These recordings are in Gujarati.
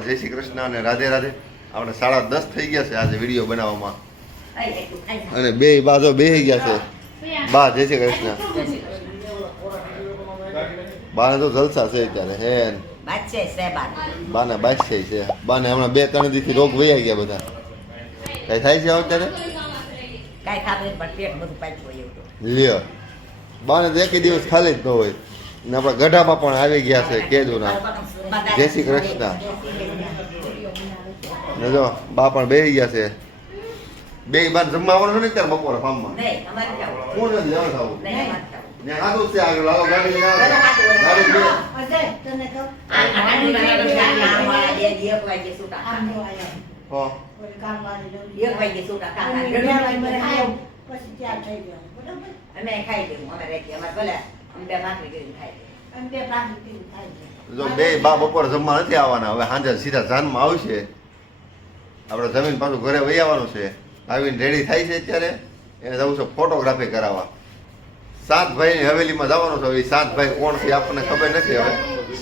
બધામાં જય શ્રી કૃષ્ણ અને રાધે રાધે. આપણે 10:30 થઈ ગયા છે આજે વિડીયો બનાવવામાં અને બે બાજો બેહી ગયા છે. બા જય શ્રી કૃષ્ણ. બાને તો જલસા છે અત્યારે હે બાને બાદશે છે. બાને હમણાં 2-3 દિવસથી રોગ વયા ગયા બધા. કઈ થાય છે અત્યારે લ્યો બાને તો એક દિવસ ખાલી જ ન હોય ને. આપણા ગઢામાં પણ આવી ગયા છે કેદુના. જય શ્રી કૃષ્ણ. ને જો બા પણ બેસી ગયા છે. બે બાર જમવા આવવાનું છે ને ત્યારે બપોરે ફાર્મમાં કોણ નથી જવાનું થવું ત્યાં સાદું છે આગળ લાવો ગાડી લઈને આવે જો બે બા બપોરે જમવા નથી આવવાના. હવે સાંજે સીધા જાનમાં આવશે. આપણે જમીન પાછું ઘરે વહી આવવાનું છે. આવીને રેડી થાય છે અત્યારે એને જવું છે ફોટોગ્રાફી કરાવવા. 7 ભાઈની હવેલીમાં જવાનો છે. એ 7 ભાઈ કોણ છે આપણને ખબર નથી.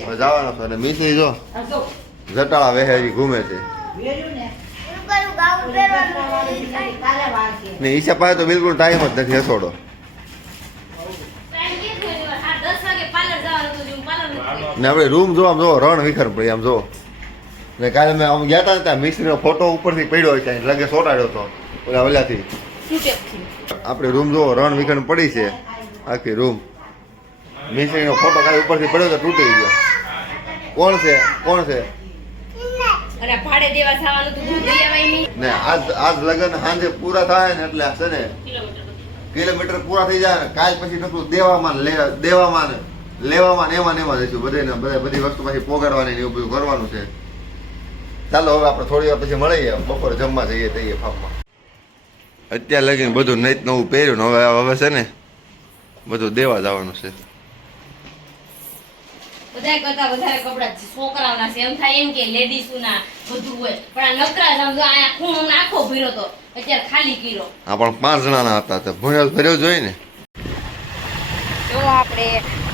હવે જવાનો છે. અને મીઠી જો જટાળા વેહેરી ઘૂમે છે ને ઈશા પાસે તો બિલકુલ ટાઈમ જ નથી હસોડો. ને આપણે રૂમ જો આમ જો રણ વિખર પડી આમ જો. ને કાલે મેં આમ ગયા હતા ને ત્યાં મિસ્ત્રીનો ફોટો ઉપરથી પડ્યો હોય ત્યાં લગે સોટાડ્યો હતો ઓલા ઓલાથી. આપણે રૂમ જો રણ વિખર પડી છે આખી રૂમ. મિસ્ત્રીનો ફોટો કાલે ઉપરથી પડ્યો તો તૂટી ગયો. કોણ છે કોણ છે અને ભાડે દેવા જવાનું તો દૂધ લઈ આવાય નહીં ને. આજ લગન સાંજે પૂરા થાય ને એટલે છે ને કિલોમીટર પૂરા થઈ જાય ને કાલ પછી નકરું દેવામાં લેવામાં એમાં જઈશું બધી વસ્તુ પછી પોગાડવાની ને એવું બધું કરવાનું છે. ચાલો હવે આપણે થોડી વાર પછી મળીએ. બપોરે જમવા જઈએ તઈએ ફાર્મમાં. અત્યારે લગીને બધું નઈ નવું પહેર્યું ને હવે છે ને બધું દેવા જવાનું છે. બધા કરતા વધારે કપડા છોકરાઓના છે. એમ થાય એમ કે લેડીઝના બધું હોય પણ આ નકરા જ આમ જો આ ખૂણો આખો ભર્યો તો અત્યારે ખાલી કર્યો. આ પણ 5 જણાના હતા તો ભર્યો જોઈએ ને. જો આપણે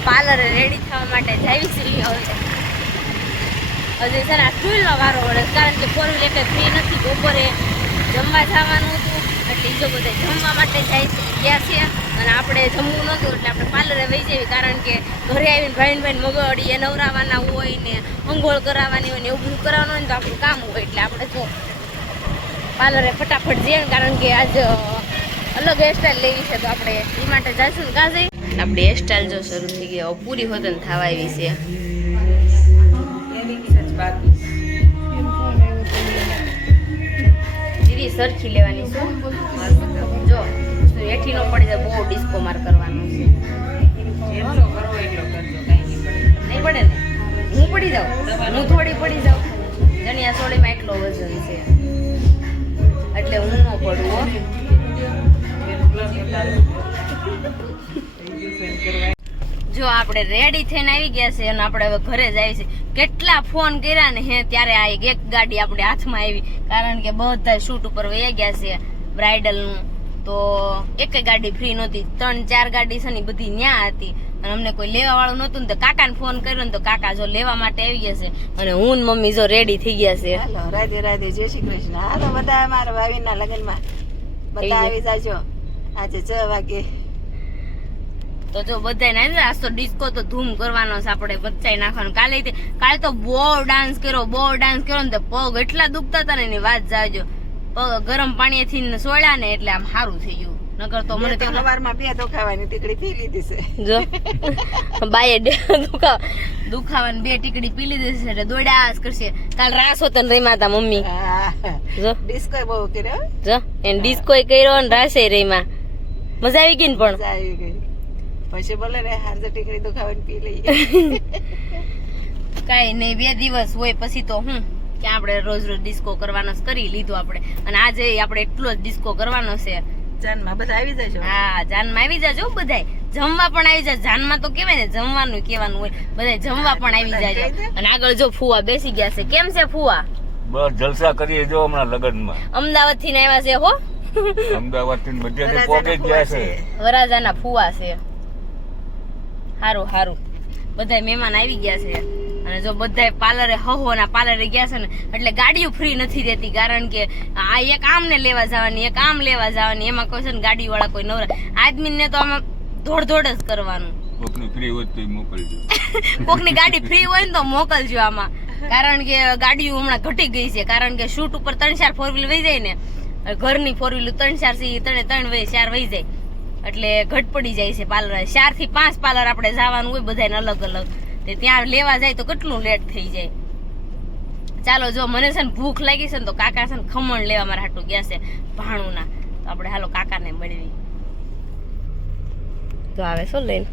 પાર્લરે રેડી થવા માટે જઈ છીએ. હવે હજી છે ને આ ટુલનો વારો વળે કારણ કે 4 વ્હીલ એટલે ફ્રી નથી. બપોરે જમવા જવાનું હતું એટલે જો બધા જમવા માટે ગયા છે અને આપણે જમવું નહોતું એટલે આપણે પાર્લરે વહી જઈએ કારણ કે ઘરે આવીને ભાઈને મગડીએ નવરાવાના હોય ને અંઘોળ કરાવવાની હોય ને એવું બધું કરવાનું હોય ને તો આપણું કામ હોય એટલે આપણે જો પાર્લરે ફટાફટ જઈએ કારણ કે આજ અલગ હેરસ્ટાઈલ લેવી છે તો આપણે એ માટે જઈશું ને કાં જઈએ. આપણી હેરસ્ટાઈલ જો શરૂ થઈ ગઈ હવે પૂરી હોત ને થવા આવી છે. દીદી સરખી લેવાની છે જો હેઠી નો પડી જાય. બહુ ડિસ્કો માર કરવાનો છે. નહીં પડે ને હું પડી જાઉં હું થોડી પડી જાઉં. જણિયા સોળીમાં એટલો વજન છે એટલે હું ન પડું. જો આપણે રેડી થઈને આવી ગયા છે અને આપણે હવે ઘરે જાય છે. કેટલા ફોન કર્યા ને હે ત્યારે આ એક ગાડી આપણે હાથમાં આવી કારણ કે બધા શૂટ ઉપર વહી ગયા છે બ્રાઇડલનું. તો એક ગાડી ફ્રી નહોતી. 3-4 ગાડી છે ને બધી ન્યા હતી અને અમને કોઈ લેવા વાળું નહોતું ને તો કાકાને ફોન કર્યો ને તો કાકા જો લેવા માટે આવી ગયા છે અને હું ને મમ્મી જો રેડી થઈ ગયા છે. હાલો રાધે રાધે જય શ્રી કૃષ્ણ. હાલો બધા અમારા ભાવિના લગ્નમાં બધા આવી જાજો આજે 6 વાગે. તો જો બધાને આજ તો ડિસ્કો તો ધૂમ કરવાનો છે. આપણે બચ્ચાઈ નાખવાનું. કાલે તો બહુ ડાન્સ કર્યો ને તો પગ એટલા દુખતા હતા ને એની વાત જાજો. પગ ગરમ પાણીથી સોળ્યા ને એટલે આમ સારું થઈ ગયું. નકર તો મને તો સવારમાં 2 દુખાવાની ટીકડી પી લીધી છે. જો બાએ દુખાવાની 2 ટીકડી પી લીધી છે એટલે દોડ્યા જ કરશે. કાલ રાસ હોતો ને રહીમાં હતા મમ્મી. જો ડિસ્કો બહુ કર્યો. જો એને ડિસ્કો કર્યો ને રાસે રહીમાં મજા આવી ગઈ ને. પણ આવી ગઈ પછી બોલે રે હારજે ટીકડી દુખાવાની પી લઈએ. કઈ નહીં 2 દિવસ હોય પછી તો હું કે આપણે રોજ ડિસ્કો કરવાનો કરી લીધો આપણે. અને આજે આપણે એટલો જ ડિસ્કો કરવાનો છે. જાનમાં બધા આવી જજો. હા જાનમાં આવી જાજો બધાય. જમવા પણ આવી જાય. જાનમાં તો કેવાય ને જમવાનું કહેવાનું હોય. બધાય જમવા પણ આવી જાજો. અને આગળ જો ફુવા બેસી ગયા છે. કેમ છે ફુવા? બસ જલસા કરીએ જો હમણાં લગનમાં. અમદાવાદ થી આવ્યા છે હો. અમદાવાદ થી બધે પોગે ગયા છે. વરાજાના ફુવા છે. હારું બધા મહેમાન આવી ગયા છે. અને જો બધા પાર્લરે હહોના પાર્લરે ગયા છે ને એટલે ગાડીઓ ફ્રી નથી દેતી, કારણ કે આ એક આમ ને લેવા જવાની, એક આમ લેવા જવાની, એમાં કોઈ છે ને ગાડી વાળા કોઈ નવરા આદમીને તો આમાં દોડ જ કરવાનું. કોકની ફ્રી હોય તો મોકલજો. કોકની ગાડી ફ્રી હોય ને તો મોકલજો આમાં, કારણ કે ગાડીઓ હમણાં ઘટી ગઈ છે, કારણ કે શૂટ ઉપર 3-4 ફોર વ્હીલ વહી જાય ને, ઘરની ફોર વ્હીલ 3-4 થી 3 વહી 4 વહી જાય એટલે ઘટ પડી જાય છે પાર્લર. 4 થી 5 પાર્લર આપણે જવાનું હોય બધાને અલગ અલગ, તે ત્યાં લેવા જાય તો કેટલું લેટ થઈ જાય. ચાલો જો મને છે ને ભૂખ લાગી છે ને તો કાકા છે ને ખમણ લેવા મારા હાટું ગયા છે ભાણુંના, તો આપણે હાલો કાકાને મળવી. તો આવે શું લઈને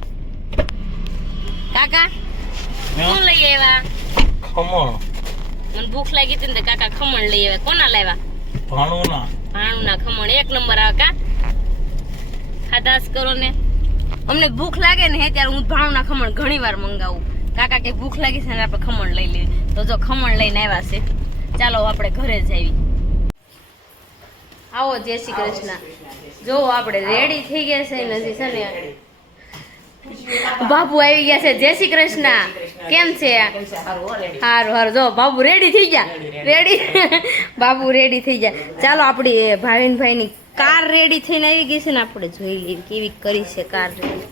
કાકા શું લઈ આવ્યા? ખમણ. મને ભૂખ લાગી હતી ને તો કાકા ખમણ લઈ આવ્યા. કોના લાવ્યા? ભાણુંના ખમણ 1 નંબર આવે કા. ખાધાસ કરો ને, અમને ભૂખ લાગે ને ત્યારે હું ભાણુંના ખમણ ઘણી વાર મંગાવું. કાકા કે ભૂખ લાગી છે ને આપણે ખમણ લઈ લેવી, તો જો ખમણ લઈને આવ્યા છે. ચાલો આપણે ઘરે જ આવી. આવો જય શ્રી કૃષ્ણ. જો આપણે રેડી થઈ ગયા છે નથી છે ને, બાબુ આવી ગયા છે. જય શ્રી કૃષ્ણ, કેમ છે? હારું હારું. જો બાબુ રેડી થઈ ગયા, રેડી બાબુ રેડી થઈ ગયા. ચાલો આપણી ભાવિનભાઈ ની કાર રેડી થઈને આવી ગઈ છે ને, આપણે જોઈ લઈએ કેવી કરી છે કાર રેડી.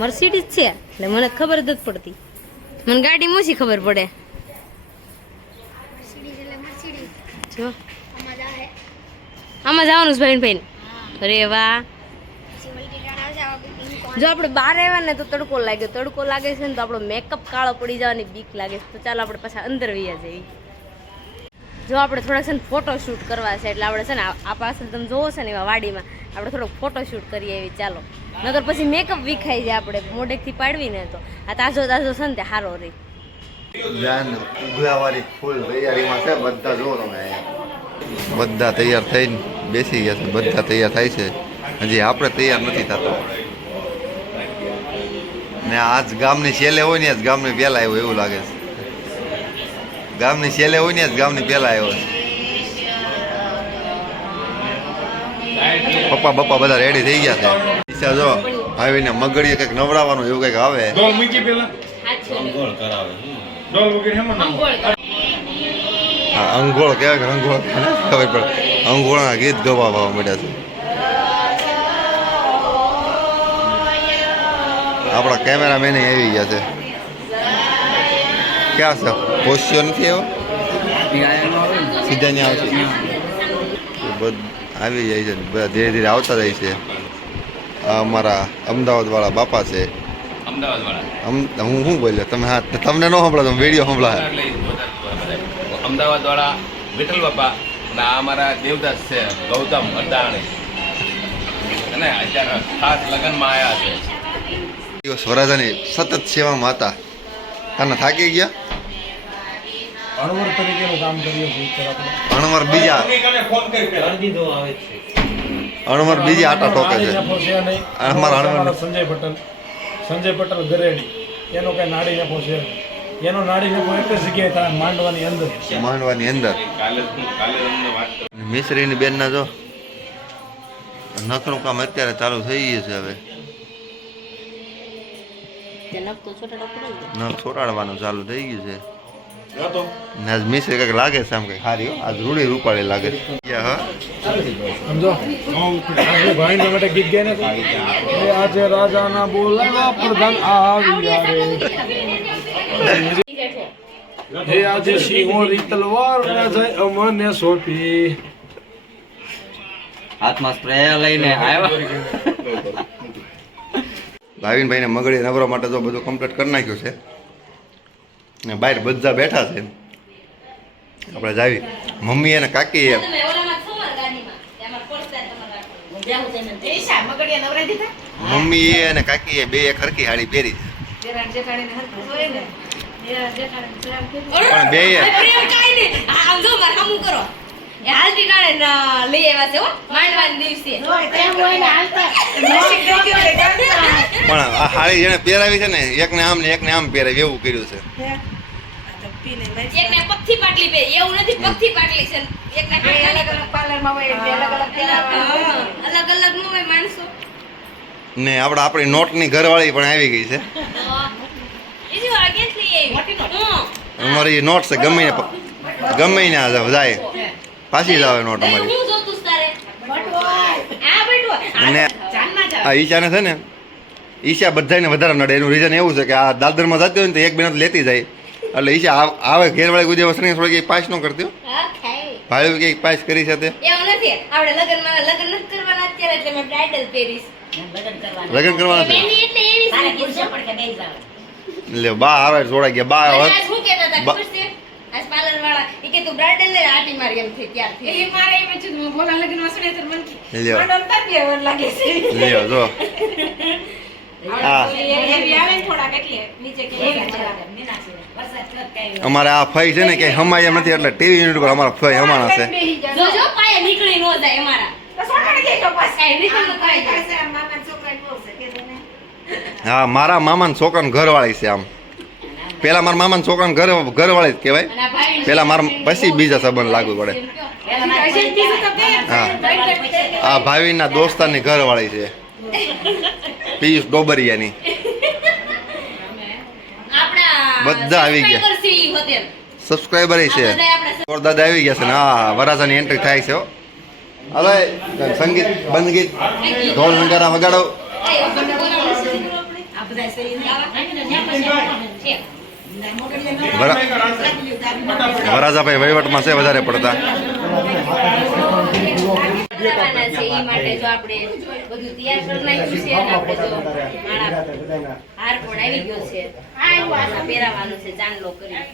મર્સિડીઝ છે એટલે મને ખબર જ નથી પડતી, મને ગાડી મૂછી ખબર પડે. જો આમાં જવાનું છે ભાવિનભાઈ. અરે વાહ. જો આપણે બહાર આવ્યા ને તો તડકો લાગ્યો, તડકો લાગે છે ને તો આપણો મેકઅપ કાળો પડી જવાની બીક લાગે છે, તો ચાલો આપણે પાછા અંદર વયા જઈએ. જો આપણે થોડાક છે ને ફોટો શૂટ કરવા છે, એટલે આપણે છે ને આ પાછળ તમે જોવો છે ને એવા વાડીમાં આપણે થોડોક ફોટો શૂટ કરીએ એવી. ચાલો, નકર પછી મેકઅપ વિખાઈ જાય આપણે મોઢેકથી પાડવી ને તો આ તાજો તાજો છે ને તે સારો રહે. ઉગલાવાળી ફૂલ તૈયારીમાં છે બધા. જો તમે અહીંયા બધા તૈયાર થઈને બેસી ગયા છે, બધા તૈયાર થાય છે, હજી આપણે તૈયાર નથી થતો. ને આજ ગામની છેલ્લે હોય ને આજ ગામની પહેલા આવ્યો એવું લાગે છે. ગામની છેલ્લે હોય ને આજ ગામની પહેલા આવ્યો છે. પપ્પા બપ્પા બધા રેડી થઈ ગયા છે. ઈચ્છા જો આવીને મગડીએ કંઈક નવડાવવાનું એવું કંઈક આવે. હા, અંગોળ કહેવાય કે અંગોળ ખબર પડે. અંગોળના ગીત ગવાવા મળ્યા છે. આપણા કેમેરામેન આવી ગયા છે. ક્યાં છે? પોસ્યો નથી આવ્યો, સીધા ત્યાં આવશે. આવી જાય છે, બધા ધીરે ધીરે આવતા જાય છે. આ અમારા અમદાવાદ વાળા બાપા છે. હું શું બોલ્યો તમે? હા, તમને ન સંભળાતો, વિડીયો સંભળાય. અમદાવાદ વાળા વિઠ્ઠલ બાપા અને આ અમારા દેવદાસ છે ગૌતમ અદાણી, અને અત્યારે ખાસ લગ્નમાં આવ્યા છે. દિવસ વરાજાની સતત સેવામાં હતા. અને થાકી ગયા. અણવર તરીકેનું કામ કરીએ છીએ આપણે. અણવર બીજા અણવર બીજી આટા ટોકે છે. અમારા અણવર સંજય પટેલ ગરેડી, એનો કઈ નાડી નફો છે, એનો નાડી નફો એક જ જગ્યાએ થાય, માંડવાની અંદર. મિશ્રીની બેનના જો નખનું કામ અત્યારે ચાલુ થઈ ગયું છે. હવે નખ છોટાડવાનું ચાલુ થઈ ગયું છે. ને આજ મિશ્રી કંઈક લાગે છે આમ કંઈક સારી. આજ રૂડી રૂપાળી લાગે છે. સમજો ભાઈ માટે ગીત ગયા ને, આજે રાજાના બોલાવા પ્રધાન આવ્યા રે, હે આજે સિંહોની તલવાર રાજાએ અમને સોંપી. હાથમાં સ્પ્રે લઈને આવ્યા. ભાવિનભાઈને મગડી નવરા માટે તો બધું કમ્પ્લીટ કરી નાખ્યું છે ને બહાર બધા બેઠા છે. આપણે જાવી મમ્મી અને કાકી મમ્મી અને કાકી બે ખરકી હાડી પહેરી છે, પણ બે પણ આ હાડી જેને પહેરાવી છે ને એકને આમ પહેરાવી એવું કર્યું છે. એકને પગથી પાટલી પહેરી, એવું નથી પગથી પાટલી છે, એકને અલગ અલગ પાર્લરમાં હોય, અલગ અલગ નું હોય માણસો. ને આપણી નોટની ઘરવાળી પણ આવી ગઈ છે. એ બીજું આગે જ લઈ આવી હું અમારી નોટ છે ગમે ને આ જાય પાછી જ આવે નોટ અમારી. હું જોતું તારે આ બેટો અને આ ઈશાને છે ને ઈશા બધાને વધારે નડે. એનું રીઝન એવું છે કે આ દાદરમાં જતી હોય ને તો એક બેન લેતી જાય એટલે ઈશા આવે ઘેરવાળી ગુજે વસણી થોડી પાસ ન કરતી હો. હા ખાય ભાઈ કે પાસ કરી છે તે એવું નથી આપણે લગન નથી કરવાના અત્યારે એટલે મેં બ્રાઇડલ પહેરીશ લગ્ન કરવાના છે બેની એટલે એવી છે લે બા આવે જોડા ગયા બા મને હવે આજ શું કહેતા હતા ખબર છે આજ પાર્લર વાળા ઈ કે તું બ્રાઇડલ ને આટી મારી એમ થઈ ત્યાર થઈ એ મારે એમ જ બોલા લગન વસણે તો મન લ્યો માંડો તાર બે વર લાગે છે લ્યો જો હા અમારે આ ફઈ છે ને કે હમાય એમ નથી એટલે ટીવી યુનિટ પર અમારા ફઈ હમાણા છે. જો જો પાયા નીકળી નો જાય અમારા તો સોકડે દેજો પાસ કાઈ નીકળ ન થાય હા મારા મામાના છોકરાનું ઘરવાળી છે. આમ પેલા મારા મામાના છોકરાનું ઘરવાળી જ કહેવાય. અને આ ભાઈ પેલા મારા પછી બીજા સંબંધ લાગુ પડે. હા આ ભાવિના દોસ્તારની ઘરવાળી છે પિયુષ ડોબરિયાની. આપણા બધા આવી ગયા. subscriber છે ઈ હોતે સબસ્ક્રાઈબર છે. આ બધા આપણા ઓર દાદા આવી ગયા છે ને હા વરાજાની એન્ટ્રી થાય છે હો. હવે સંગીત બંધ ગીત ઢોલ નગારા વગાડો. વરાજાભાઈ વહીવટમાં છે વધારે પડતા. બનાવવાના છે ઈ માટે જો આપણે બધું તૈયાર કરી નાખ્યું છે અને આપણે જો માળા હાર પણ આવી ગયો છે આ પહેરાવાનું છે ચાંદલો કરી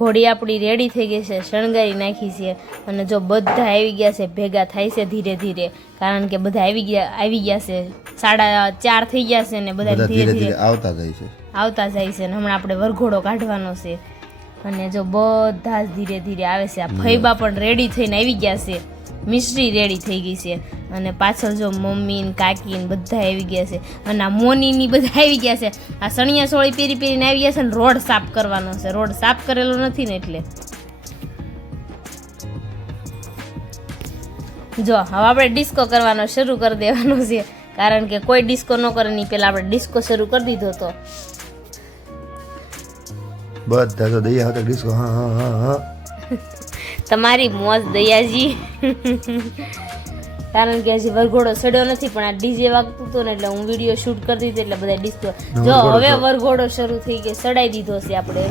ઘોડી આપણી રેડી થઈ ગઈ છે, શણગારી નાખી છે અને જો બધા આવી ગયા છે, ભેગા થાય છે ધીરે ધીરે, કારણ કે બધા આવી ગયા છે, 4:30 થઈ ગયા છે ને બધા ધીરે ધીરે આવતા જાય છે ને હમણાં આપણે વરઘોડો કાઢવાનો છે અને જો બધા જ ધીરે ધીરે આવે છે. આ ફઈબા પણ રેડી થઈને આવી ગયા છે, મિશ્રી રેડી થઈ ગઈ છે અને પાછળ જો મમ્મી ને કાકી ને બધા આવી ગયા છે અને આ મોની ની બધા આવી ગયા છે. આ સણિયા સોળી પહેરીને આવી ગયા છે ને રોડ સાફ કરવાનો છે. રોડ સાફ કરેલો નથી ને એટલે જો હવે આપણે ડિસ્કો કરવાનો શરૂ કરી દેવાનો છે, કારણ કે કોઈ ડિસ્કો ન કરે ની પેલા આપણે ડિસ્કો શરૂ કરી દીધો હતો. બધા તો દયા હતા ડિસ્કો. હા હા હા હા તમારી મોજ દયાજી. કારણ કે હજી વરઘોડો સડ્યો નથી પણ આ ડીજે વાગતું હતું ને એટલે હું વિડીયો શૂટ કરી દીધો એટલે બધા ડિસ્કો. જો હવે વરઘોડો શરૂ થઈ ગયો, સડાઈ દીધો છે. આપણે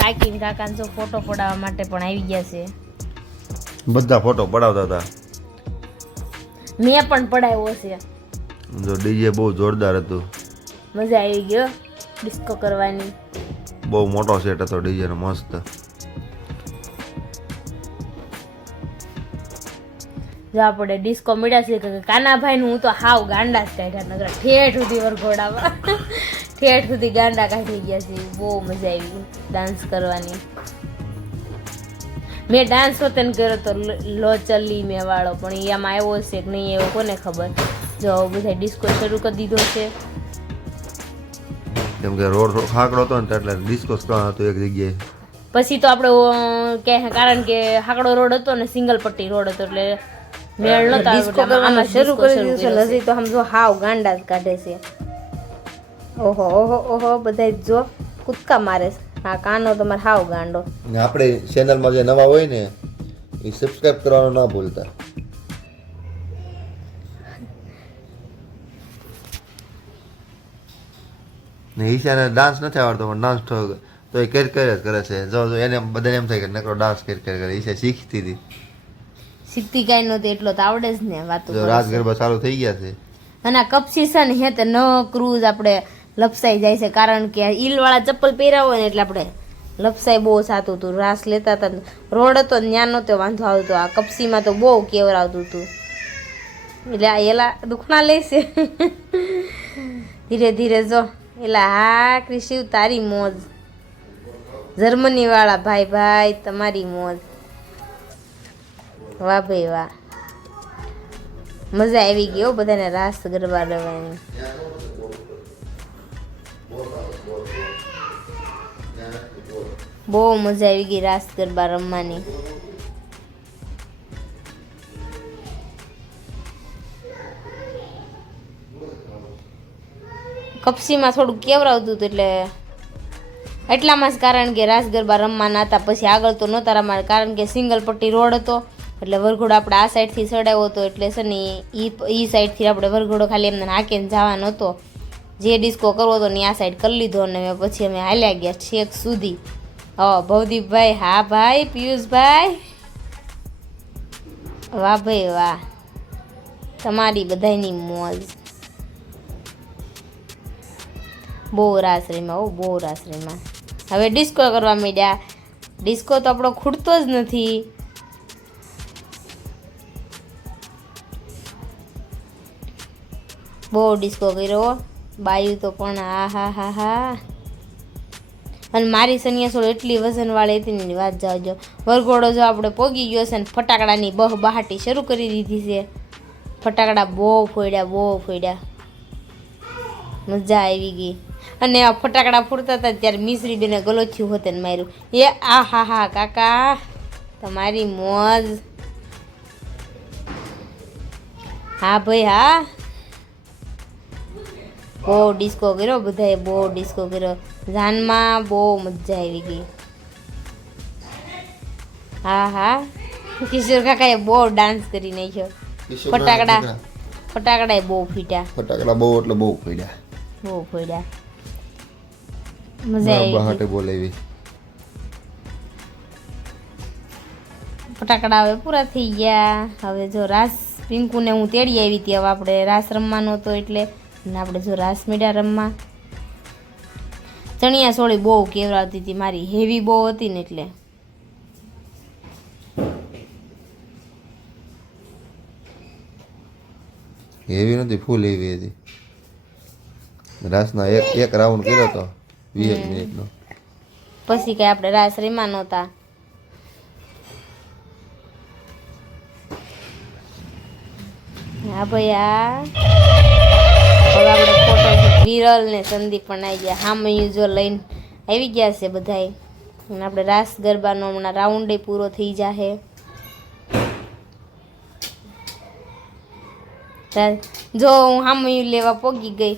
કાકી ને કાકા જો ફોટો પડાવવા માટે પણ આવી ગયા છે. બધા ફોટો પડાવતા હતા. મેં પણ પડાવ્યો છે. જો ડીજે બહુ જોરદાર હતું, મજા આવી ગયો ડિસ્કો કરવાની. બહુ મોટો સેટ હતો ડીજે નો, મસ્ત. જો આપણે ડિસ્કો મળ્યા છે કે કાનાભાઈ નું હું તો હાવ ગાંડા જ કાઢ્યા, નગર ઠેઠ સુધી વરઘોડામાં ઠેઠ સુધી ગાંડા કાઢી ગયા છે. બહુ મજા આવી ડાન્સ કરવાની. મેં ડાન્સ વતન કર્યો તો લો ચલ્લી મેં વાળો, પણ એ આમાં આવ્યો છે કે નહીં એવો કોને ખબર. જો બધા ડિસ્કો શરૂ કરી દીધો છે, કેમ કે રોડ ખાકડો હતો ને એટલે ડિસ્કો હતો એક જગ્યાએ. પછી તો આપણે કે કારણ કે હાકડો રોડ હતો ને સિંગલ પટ્ટી રોડ હતો એટલે મેળ નતો ડિસ્કો કરવાનો શરૂ કરી દીધું છે. હજી તો સમજો હાવ ગાંડા જ કાઢે છે. ઓહો ઓહો ઓહો બધા જો કૂદકા મારે છે. આ કાનો તમારે હાવ ગાંડો. આપણે ચેનલમાં જે નવા હોય ને એ સબસ્ક્રાઇબ કરવાનું ના ભૂલતા. ને ઈશાને ડાન્સ નથી આવડતો પણ ડાન્સ તો એ કેર જ કરે છે. જો એને બધાને એમ થાય કે નકરો ડાન્સ કેર કરે એ છે શીખતી હતી. શીખતી કાંઈ નહોતી એટલો તો આવડે જ ને વાતો જો રાસ ગરબા ચાલુ થઈ ગયા છે. અને આ કપસી છે ને હે તે ન ક્રૂઝ આપણે લપસાઈ જાય છે કારણ કે ઈલવાળા ચપ્પલ પહેર્યા હોય ને એટલે આપણે લપસાઈ બહુ સાતું હતું. રાસ લેતા હતા રોડ હતો ત્યાં નહોતો વાંધો આવતો. આ કપસીમાં તો બહુ કેવરાવતું હતું એટલે આ એલા દુખણા લેશે ધીરે ધીરે જો એલા હા ક્રિશિવ તારી મોજ. જર્મની વાળા ભાઈ ભાઈ તમારી મોજ. વાહ ભાઈ વાહ મજા આવી ગઈ હો બધાને રાસ ગરબા રમવાની. બહુ મજા આવી ગઈ રાસ ગરબા રમવાની. કપસીમાં થોડુંક કેવરાવતું હતું એટલે એટલામાં જ કારણ કે રાસ ગરબા રમવાના હતા. પછી આગળ તો નહોતા રમવાના કારણ કે સિંગલ પટ્ટી રોડ હતો એટલે વરઘોડો આપણે આ સાઈડથી ચડાવ્યો હતો એટલે છે ને એ સાઈડથી આપણે વરઘોડો ખાલી એમને હાંકીને જવાનો હતો. જે ડિસ્કો કરવો હતો ને આ સાઈડ કરી લીધો અને પછી અમે હાલ્યા ગયા છેક સુધી. ભવદીપભાઈ હા ભાઈ, પિયુષભાઈ વાહ ભાઈ વાહ તમારી બધાની મોજ. બહુ રાસ રમ્યા બહુ રાસ રમ્યા. હવે ડિસ્કો કરવા માંડ્યા. ડિસ્કો તો આપણો ખૂટતો જ નથી. બહુ ડિસ્કો કર્યો બાયું તો પણ હા હા હા હા. અને મારી સન્યાસોળ એટલી વજનવાળી હતી ને વાત જાવજો. વરઘોડો જો આપણે પોગી ગયો છે ને ફટાકડાની બહાટી શરૂ કરી દીધી છે. ફટાકડા બહુ ફોડ્યા મજા આવી ગઈ. અને આ ફટાકડા ફૂટતા હતા ત્યારે મિશ્રી બેને ગલોથિયું હોતે ને માર્યું. એ આ હા હા કાકા તમારી મોજ. હા ભાઈ હા બહુ ડિસ્કો કર્યો બધાએ બહુ ડિસ્કો કર્યો. જાનમાં બહુ મજા આવી ગઈ. હા હા કિશોર કાકાએ બહુ ડાન્સ કરી નાખ્યો. ફટાકડા બહુ ફૂટ્યા. ફટાકડા બહુ એટલે બહુ ફોડ્યા. મજા આવી. બોલાવી ફટાકડા હવે પૂરા થઈ ગયા. હવે જો રાસ પિંકુને હું તેડી આવી હતી. હવે આપણે રાસ રમવાનો હતો એટલે આપણે જો રાસ મીડા રમવા. ચણિયા સોળી બહુ કેવરાવતી હતી મારી હેવી બહુ હતી ને એટલે. હેવી નથી ફૂલ હેવી હતી. રાસના એક રાઉન્ડ કર્યો તો 20 મિનિટનો. પછી કઈ આપણે રાસ રમવા નહોતા. હા ભાઈ હા હવે આપણે ફોટો વિરલ ને સંદીપ પણ આવી ગયા. હામયું જો લઈને આવી ગયા છે બધાય. અને આપણે રાસ ગરબાનો હમણાં રાઉન્ડે પૂરો થઈ જાહે. જો હું હામયું લેવા પોગી ગઈ